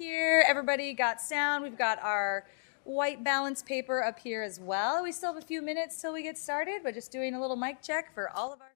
here. Everybody got sound. We've got our white balance paper up here as well. We still have a few minutes till we get started, but just doing a little mic check for all of our...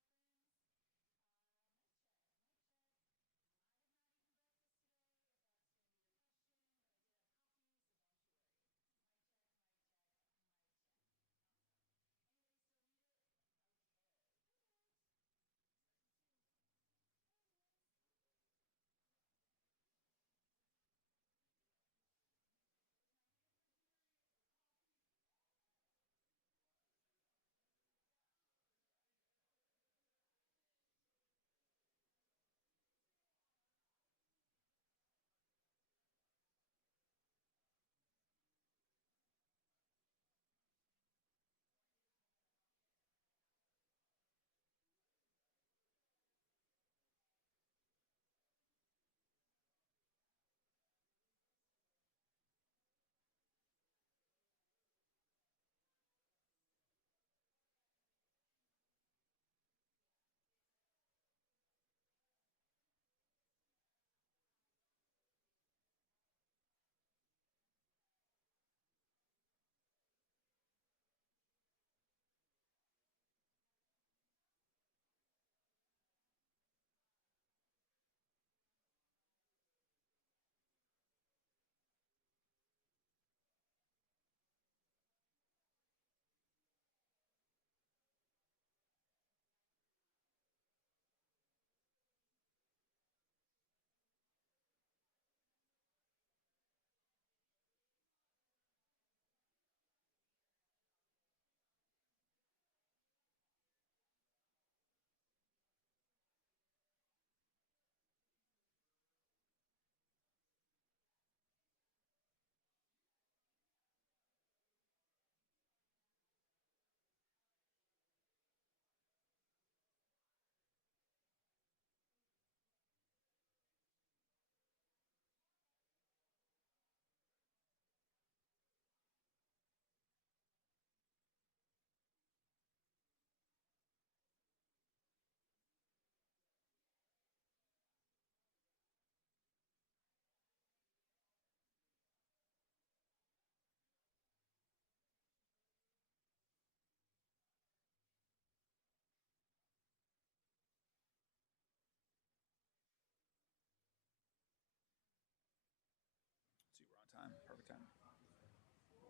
See, we're on time. Perfect time.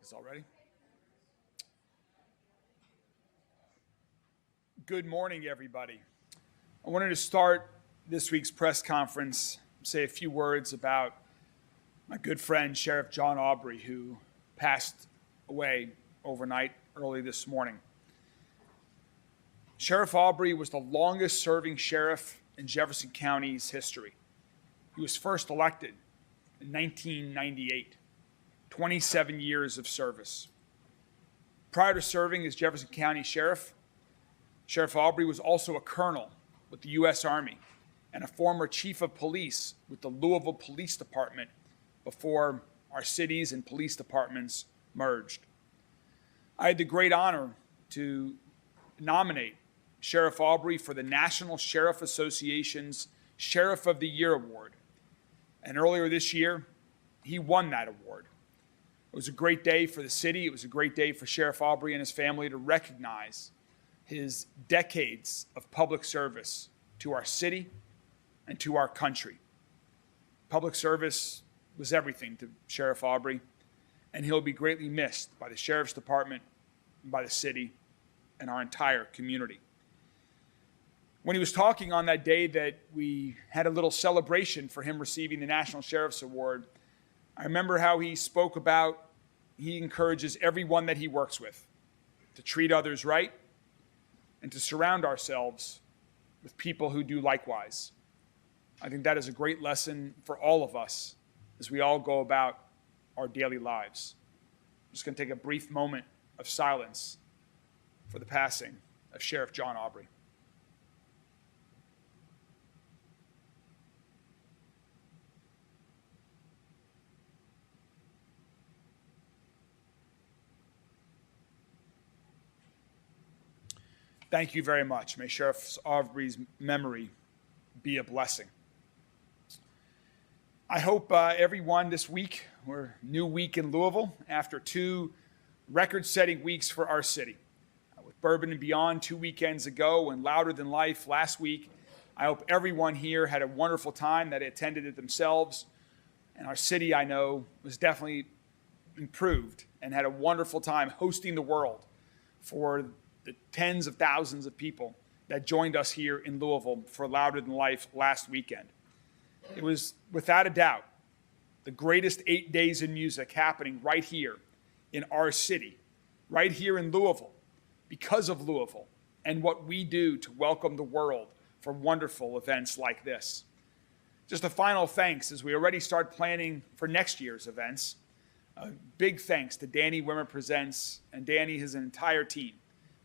Is all ready? Good morning, everybody. I wanted to start this week's press conference, say a few words about my good friend, Sheriff John Aubrey, who passed away overnight early this morning. Sheriff Aubrey was the longest serving sheriff in Jefferson County's history. He was first elected in 1998, 27 years of service. Prior to serving as Jefferson County Sheriff, Sheriff Aubrey was also a colonel with the U.S. Army and a former chief of police with the Louisville Police Department before our cities and police departments merged. I had the great honor to nominate Sheriff Aubrey for the National Sheriff Association's Sheriff of the Year Award. And earlier this year, he won that award. It was a great day for the city. It was a great day for Sheriff Aubrey and his family to recognize his decades of public service to our city and to our country. Public service was everything to Sheriff Aubrey, and he'll be greatly missed by the Sheriff's Department, by the city, and our entire community. When he was talking on that day that we had a little celebration for him receiving the National Sheriff's Award, I remember how he spoke about he encourages everyone that he works with to treat others right and to surround ourselves with people who do likewise. I think that is a great lesson for all of us as we all go about our daily lives. I'm just going to take a brief moment of silence for the passing of Sheriff John Aubrey. Thank you very much. May Sheriff Aubrey's memory be a blessing. I hope everyone this week, we're new week in Louisville after 2 record-setting weeks for our city. With Bourbon and Beyond 2 weekends ago and Louder Than Life last week, I hope everyone here had a wonderful time, that attended it themselves. And our city, I know, was definitely improved and had a wonderful time hosting the world for the tens of thousands of people that joined us here in Louisville for Louder Than Life last weekend. It was, without a doubt, the greatest 8 days in music happening right here in our city, right here in Louisville, because of Louisville and what we do to welcome the world for wonderful events like this. Just a final thanks as we already start planning for next year's events. A big thanks to Danny Wimmer Presents and Danny, his entire team,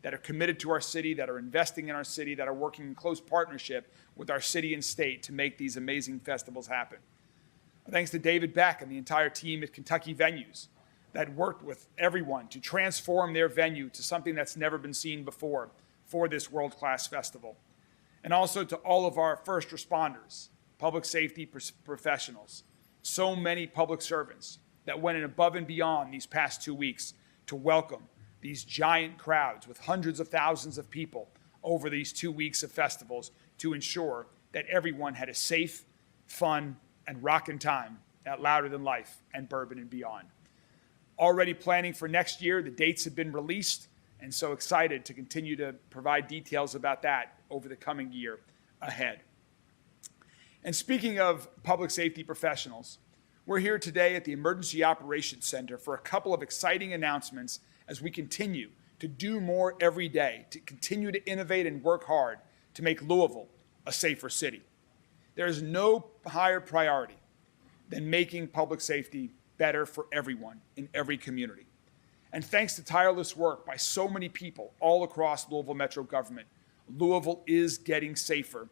that are committed to our city, that are investing in our city, that are working in close partnership with our city and state to make these amazing festivals happen. Thanks to David Beck and the entire team at Kentucky Venues that worked with everyone to transform their venue to something that's never been seen before for this world-class festival. And also to all of our first responders, public safety professionals, so many public servants that went in above and beyond these past 2 weeks to welcome these giant crowds with hundreds of thousands of people over these 2 weeks of festivals to ensure that everyone had a safe, fun, and rockin' time at Louder Than Life and Bourbon and Beyond. Already planning for next year, the dates have been released, and so excited to continue to provide details about that over the coming year ahead. And speaking of public safety professionals, we're here today at the Emergency Operations Center for a couple of exciting announcements as we continue to do more every day, to continue to innovate and work hard to make Louisville a safer city. There is no higher priority than making public safety better for everyone in every community. And thanks to tireless work by so many people all across Louisville Metro government, Louisville is getting safer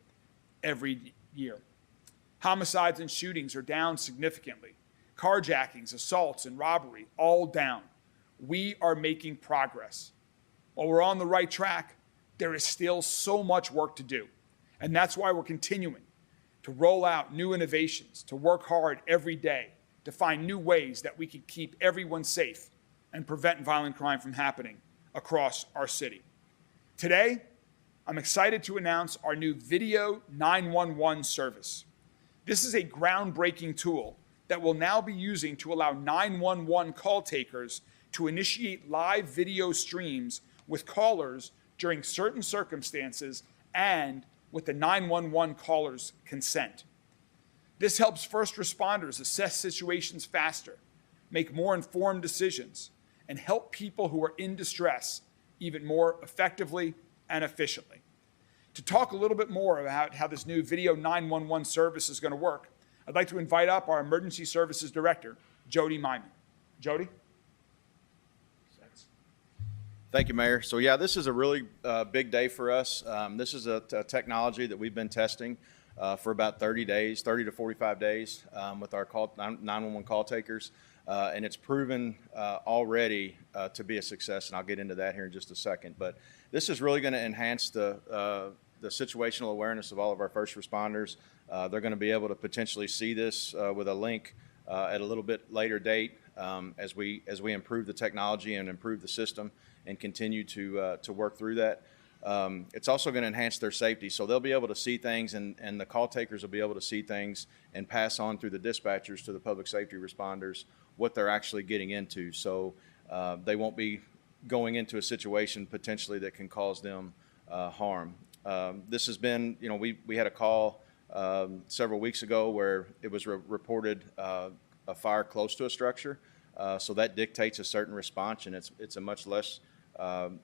every year. Homicides and shootings are down significantly. Carjackings, assaults, and robbery, all down. We are making progress. While we're on the right track, there is still so much work to do. And that's why we're continuing to roll out new innovations, to work hard every day, to find new ways that we can keep everyone safe and prevent violent crime from happening across our city. Today, I'm excited to announce our new Video 911 service. This is a groundbreaking tool that we'll now be using to allow 911 call takers to initiate live video streams with callers during certain circumstances and with the 911 caller's consent. This helps first responders assess situations faster, make more informed decisions, and help people who are in distress even more effectively and efficiently. To talk a little bit more about how this new Video 911 service is going to work, I'd like to invite up our Emergency Services Director, Jody Myman. Jody? Thank you, Mayor. So yeah, this is a really big day for us. This is a technology that we've been testing for about 30 days, 30 to 45 days with our 911 call takers. And it's proven already to be a success, and I'll get into that here in just a second. But this is really going to enhance the situational awareness of all of our first responders. They're going to be able to potentially see this with a link at a little bit later date as we improve the technology and improve the system and continue to work through that. It's also going to enhance their safety, so they'll be able to see things, and the call takers will be able to see things and pass on through the dispatchers to the public safety responders what they're actually getting into. So they won't be going into a situation potentially that can cause them harm. This has been, we had a call several weeks ago where it was reported a fire close to a structure. So that dictates a certain response, and it's a much less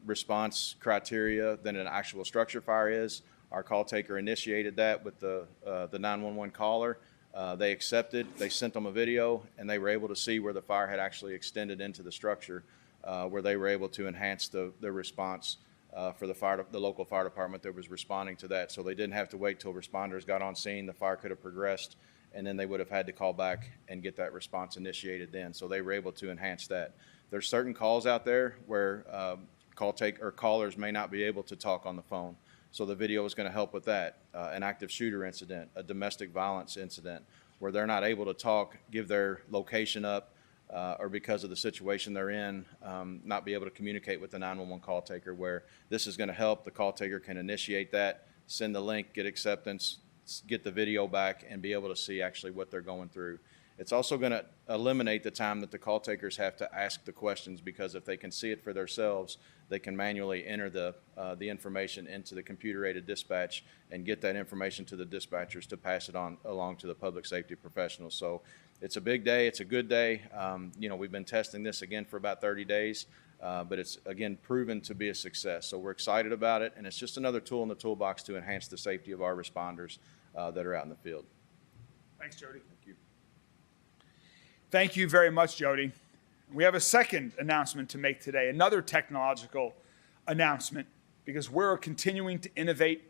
response criteria than an actual structure fire is. Our call taker initiated that with the 911 caller. They accepted, they sent them a video, and they were able to see where the fire had actually extended into the structure, where they were able to enhance the response for the local fire department that was responding to that. So they didn't have to wait till responders got on scene. The fire could have progressed, and then they would have had to call back and get that response initiated then. So they were able to enhance that. There's certain calls out there where callers may not be able to talk on the phone. So the video is going to help with that. An active shooter incident, a domestic violence incident, where they're not able to talk, give their location up, or because of the situation they're in, not be able to communicate with the 911 call taker, where this is going to help. The call taker can initiate that, send the link, get acceptance, get the video back, and be able to see actually what they're going through. It's also going to eliminate the time that the call takers have to ask the questions, because if they can see it for themselves, they can manually enter the information into the computer-aided dispatch and get that information to the dispatchers to pass it on along to the public safety professionals. So it's a big day. It's a good day. You know, we've been testing this again for about 30 days, but it's, again, proven to be a success. So we're excited about it, and it's just another tool in the toolbox to enhance the safety of our responders that are out in the field. Thanks, Jody. Thank you. Thank you very much, Jody. We have a second announcement to make today, another technological announcement, because we're continuing to innovate.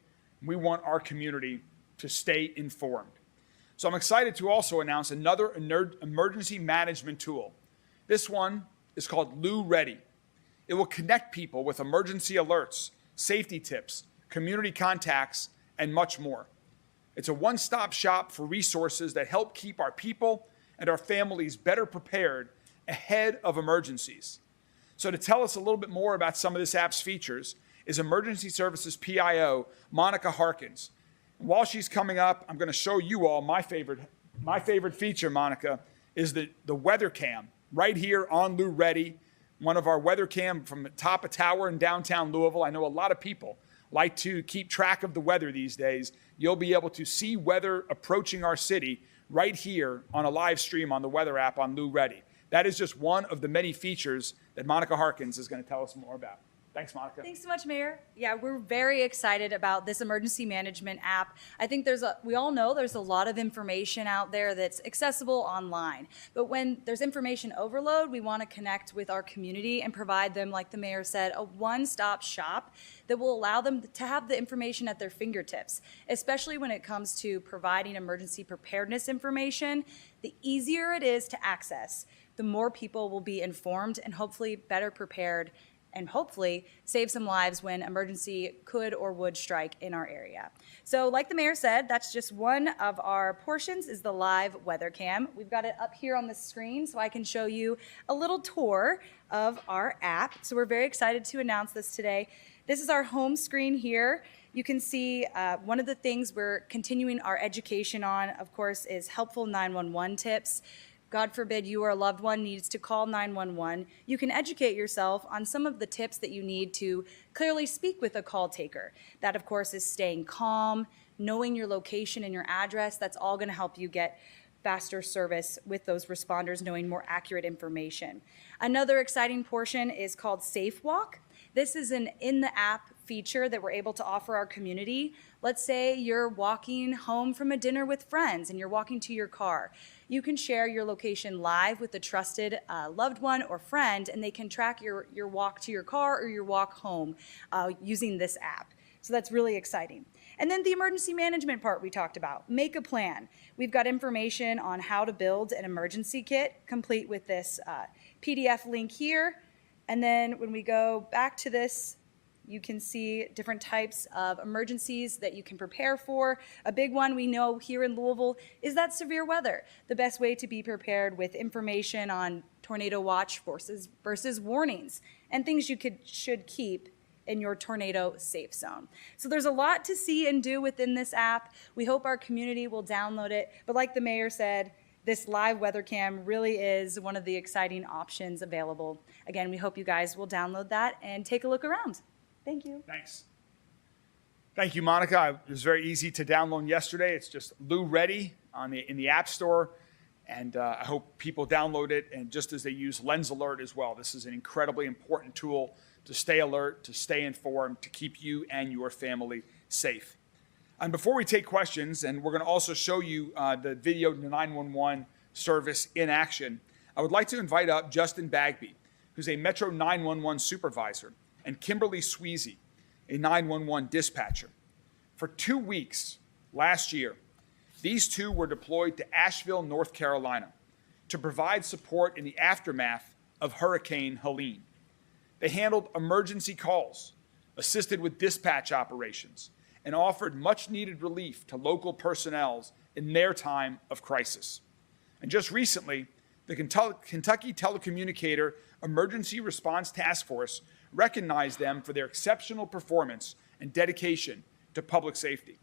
We want our community to stay informed. So I'm excited to also announce another emergency management tool. This one is called Lou Ready. It will connect people with emergency alerts, safety tips, community contacts, and much more. It's a one-stop shop for resources that help keep our people and our families better prepared ahead of emergencies. So to tell us a little bit more about some of this app's features is Emergency Services PIO, Monica Harkins. And while she's coming up, I'm going to show you all my favorite feature, Monica, is the weather cam right here on Lou Ready, one of our weather cam from the top of tower in downtown Louisville. I know a lot of people like to keep track of the weather these days. You'll be able to see weather approaching our city right here on a live stream on the weather app on Lou Ready. That is just one of the many features that Monica Harkins is going to tell us more about. Thanks, Monica. Thanks so much, Mayor. Yeah, we're very excited about this emergency management app. I think we all know there's a lot of information out there that's accessible online. But when there's information overload, we want to connect with our community and provide them, like the mayor said, a one-stop shop that will allow them to have the information at their fingertips, especially when it comes to providing emergency preparedness information. The easier it is to access, the more people will be informed and hopefully better prepared, and hopefully save some lives when emergency could or would strike in our area. So like the mayor said, that's just one of our portions, is the live weather cam. We've got it up here on the screen so I can show you a little tour of our app. So we're very excited to announce this today. This is our home screen here. You can see one of the things we're continuing our education on, of course, is helpful 911 tips. God forbid you or a loved one needs to call 911, you can educate yourself on some of the tips that you need to clearly speak with a call taker. That, of course, is staying calm, knowing your location and your address. That's all going to help you get faster service with those responders, knowing more accurate information. Another exciting portion is called Safe Walk. This is an in-the-app feature that we're able to offer our community. Let's say you're walking home from a dinner with friends and you're walking to your car. You can share your location live with a trusted loved one or friend, and they can track your walk to your car or your walk home using this app. So that's really exciting. And then the emergency management part we talked about, make a plan. We've got information on how to build an emergency kit, complete with this PDF link here. And then when we go back to this, you can see different types of emergencies that you can prepare for. A big one we know here in Louisville is that severe weather. The best way to be prepared with information on tornado watch versus warnings and things you should keep in your tornado safe zone. So there's a lot to see and do within this app. We hope our community will download it. But like the mayor said, this live weather cam really is one of the exciting options available. Again, we hope you guys will download that and take a look around. Thank you. Thanks. Thank you, Monica. It was very easy to download yesterday. It's just Lou Ready in the App Store, and I hope people download it, and just as they use Lens Alert as well. This is an incredibly important tool to stay alert, to stay informed, to keep you and your family safe. And before we take questions, and we're going to also show you the video 911 service in action, I would like to invite up Justin Bagby, who's a Metro 911 supervisor, and Kimberly Sweezy, a 911 dispatcher. For 2 weeks last year, these two were deployed to Asheville, North Carolina, to provide support in the aftermath of Hurricane Helene. They handled emergency calls, assisted with dispatch operations, and offered much-needed relief to local personnel in their time of crisis. And just recently, the Kentucky Telecommunicator Emergency Response Task Force recognized them for their exceptional performance and dedication to public safety.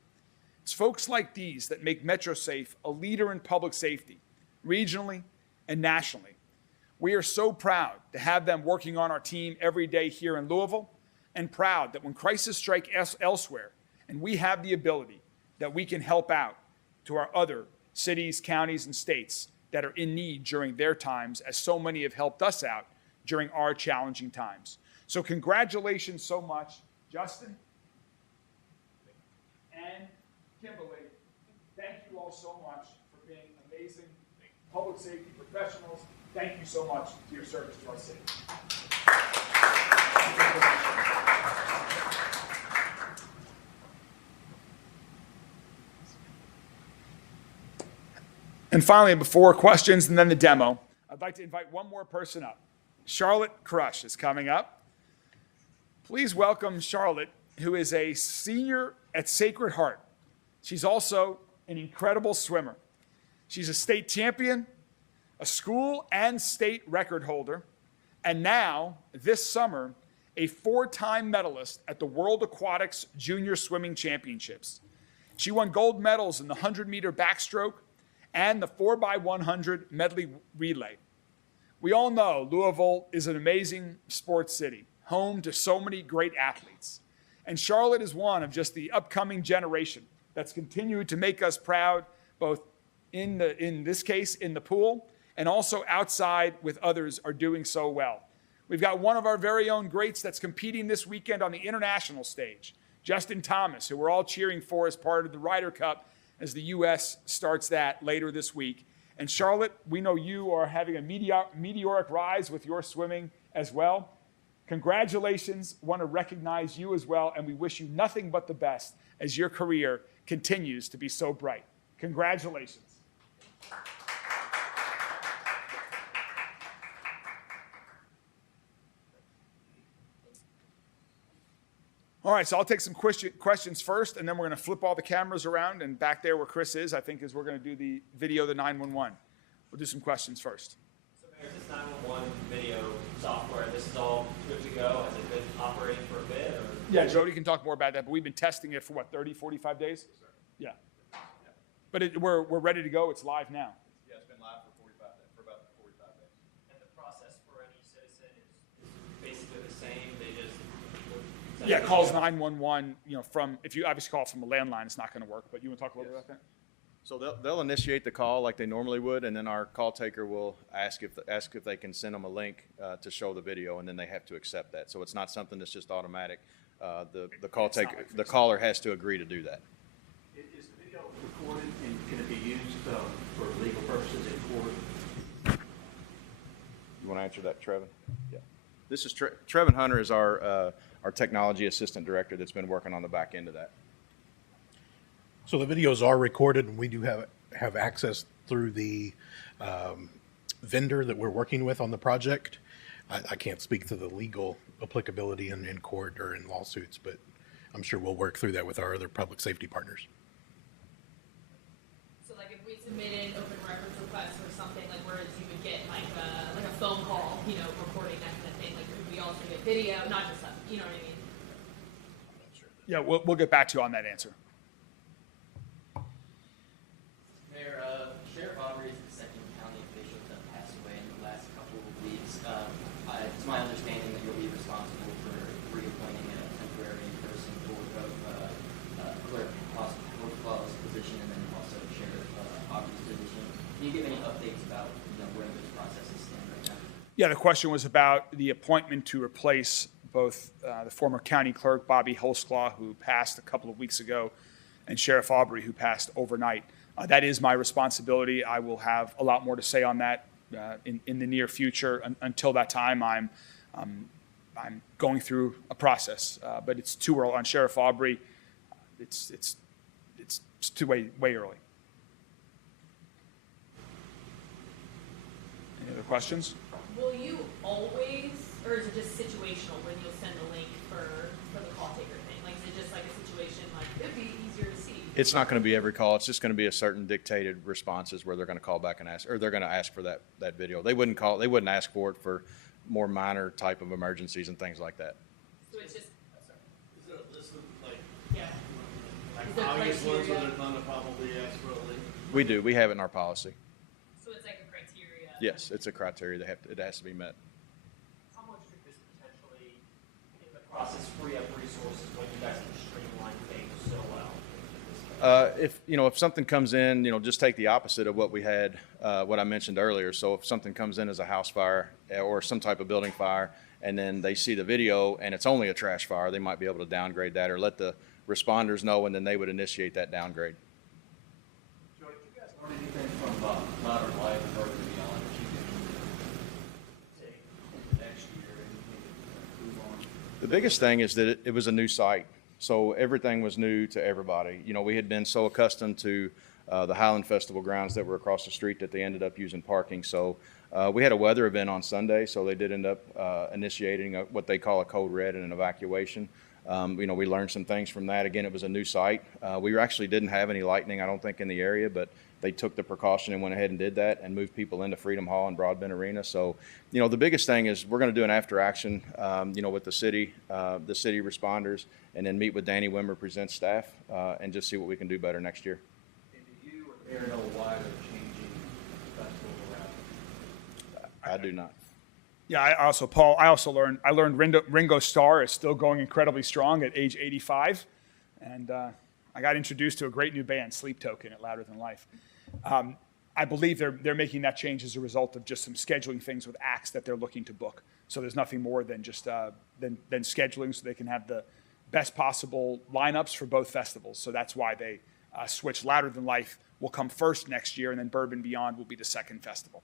It's folks like these that make MetroSafe a leader in public safety, regionally and nationally. We are so proud to have them working on our team every day here in Louisville, and proud that when crises strike elsewhere, and we have the ability that we can help out to our other cities, counties, and states that are in need during their times, as so many have helped us out during our challenging times. So congratulations so much, Justin and Kimberly. Thank you all so much for being amazing public safety professionals. Thank you so much for your service to our city. And finally, before questions and then the demo, I'd like to invite one more person up. Charlotte Crush is coming up. Please welcome Charlotte, who is a senior at Sacred Heart. She's also an incredible swimmer. She's a state champion, a school and state record holder, and now, this summer, a 4-time medalist at the World Aquatics Junior Swimming Championships. She won gold medals in the 100-meter backstroke and the 4x100 medley relay. We all know Louisville is an amazing sports city, home to so many great athletes. And Charlotte is one of just the upcoming generation that's continued to make us proud, both in this case, in the pool, and also outside with others are doing so well. We've got one of our very own greats that's competing this weekend on the international stage, Justin Thomas, who we're all cheering for as part of the Ryder Cup as the U.S. starts that later this week. And Charlotte, we know you are having a meteoric rise with your swimming as well. Congratulations, want to recognize you as well, and we wish you nothing but the best as your career continues to be so bright. Congratulations. All right, so I'll take some questions first, and then we're going to flip all the cameras around, and back there where Chris is, I think, is we're going to do the video, the 911. We'll do some questions first. So Mayor, this 911 video software, this is all good to go? Has it been operating for a bit? Or? Yeah, Jody can talk more about that, but we've been testing it for, what, 30, 45 days? Yes, yeah. But we're ready to go. It's live now. Yeah, it's been live for about 45 days. And the process for any citizen is basically the same? They just... Yeah, calls 911, from, if you obviously call from a landline, it's not going to work, but you want to talk a little bit about that? So they'll initiate the call like they normally would, and then our call taker will ask if they can send them a link to show the video, and then they have to accept that. So it's not something that's just automatic. The caller has to agree to do that. Is the video recorded and can it be used for legal purposes in court? You want to answer that, Trevin? Yeah. This is Trevin Hunter is our technology assistant director that's been working on the back end of that. So the videos are recorded, and we do have access through the vendor that we're working with on the project. I can't speak to the legal applicability in court or in lawsuits, but I'm sure we'll work through that with our other public safety partners. So like if we submitted open records requests or something, like whereas you would get like a phone call, recording that kind of thing, like could we also get video, not just that, you know what I mean? I'm not sure. Yeah, we'll get back to you on that answer. Mayor, Sheriff Aubrey is the second county official to pass away in the last couple of weeks. It's my understanding that you'll be responsible for reappointing a temporary person for both clerk Horsclaw's position and then also Sheriff Aubrey's position. Can you give any updates about where those processes stand right now? Yeah, the question was about the appointment to replace both the former county clerk, Bobby Horsclaw, who passed a couple of weeks ago, and Sheriff Aubrey, who passed overnight. That is my responsibility. I will have a lot more to say on that in the near future. Until that time, I'm going through a process, but it's too early on Sheriff Aubrey. It's too way early. Any other questions? Will you always, or is it just situational when you'll send a link for the call taker thing? Like is it just like a situation like, if It's not going to be every call. It's just going to be a certain dictated responses where they're going to call back and ask, or they're going to ask for that video. They wouldn't ask for it for more minor type of emergencies and things like that. So it's just, Is there a list of, like, yeah. like Is there obvious ones that criteria? are gonna probably ask for a link? We do. We have it in our policy. So it's like a criteria. Yes, it's a criteria that it has to be met. How much could this potentially, in the process, free up resources when you guys can streamline things so well? If something comes in, just take the opposite of what we had, what I mentioned earlier. So if something comes in as a house fire or some type of building fire, and then they see the video and it's only a trash fire, they might be able to downgrade that or let the responders know, and then they would initiate that downgrade. Joe, did you guys learn anything from Modern Life and Burger Beyond that you can take into next year and move on? The biggest thing is that it was a new site, so everything was new to everybody. We had been so accustomed to the Highland Festival grounds that were across the street that they ended up using parking. So we had a weather event on Sunday, so they did end up initiating what they call a code red and an evacuation. We learned some things from that. Again, it was a new site. We actually didn't have any lightning, I don't think, in the area, but they took the precaution and went ahead and did that and moved people into Freedom Hall and Broadbent Arena. So, the biggest thing is we're going to do an after action, with the city responders, and then meet with Danny Wimmer, present staff, and just see what we can do better next year. And do you or Aaron know why they're changing festivals around? I do not. Yeah, I learned Ringo Starr is still going incredibly strong at age 85. And I got introduced to a great new band, Sleep Token, at Louder Than Life. I believe they're making that change as a result of just some scheduling things with acts that they're looking to book. So there's nothing more than just than scheduling so they can have the best possible lineups for both festivals. So that's why they switched. Louder Than Life will come first next year, and then Bourbon Beyond will be the second festival.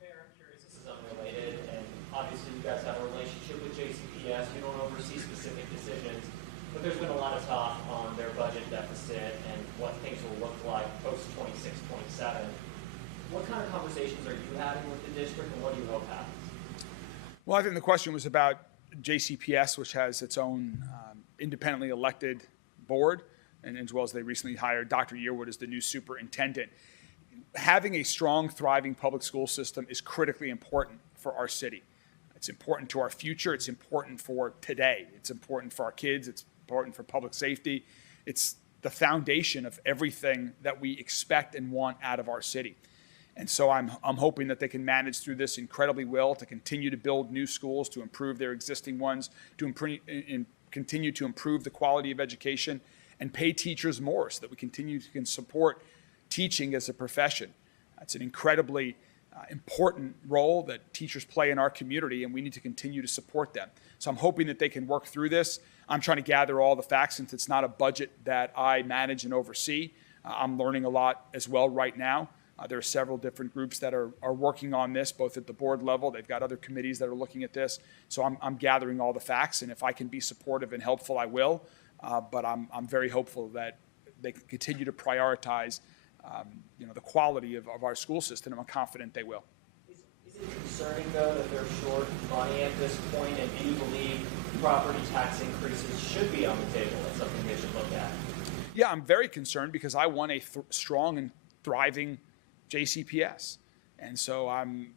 Mayor, I'm curious, this is unrelated, and obviously you guys have a relationship with JCPS. You don't oversee specific decisions, but there's been a lot of talk on their budget deficit and what things will look like post 26, 27. What kind of conversations are you having with the district, and what do you hope happens? Well, I think the question was about JCPS, which has its own independently elected board, and as well as they recently hired Dr. Yearwood as the new superintendent. Having a strong, thriving public school system is critically important for our city. It's important to our future. It's important for today. It's important for our kids. It's important for public safety. It's the foundation of everything that we expect and want out of our city. And so I'm hoping that they can manage through this incredibly well, to continue to build new schools, to improve their existing ones, to continue to improve the quality of education, and pay teachers more so that we continue to support teaching as a profession. It's an incredibly important role that teachers play in our community, and we need to continue to support them. So I'm hoping that they can work through this. I'm trying to gather all the facts, since it's not a budget that I manage and oversee. I'm learning a lot as well right now. There are several different groups that are working on this, both at the board level. They've got other committees that are looking at this. So I'm gathering all the facts, and if I can be supportive and helpful, I will. But I'm very hopeful that they can continue to prioritize the quality of our school system, and I'm confident they will. Is it concerning, though, that they're short money at this point, and do you believe property tax increases should be on the table as something they should look at? Yeah, I'm very concerned because I want a strong and thriving JCPS. And so I'm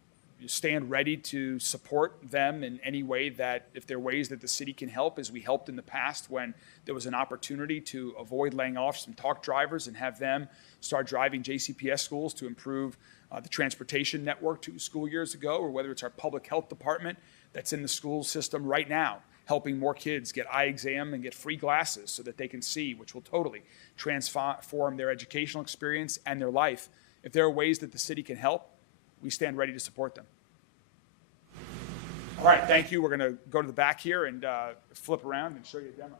stand ready to support them in any way that, if there are ways that the city can help, as we helped in the past when there was an opportunity to avoid laying off some talk drivers and have them start driving JCPS schools to improve the transportation network 2 school years ago, or whether it's our public health department that's in the school system right now, helping more kids get eye exam and get free glasses so that they can see, which will totally transform their educational experience and their life. If there are ways that the city can help, we stand ready to support them. All right, thank you. We're going to go to the back here and flip around and show you a demo.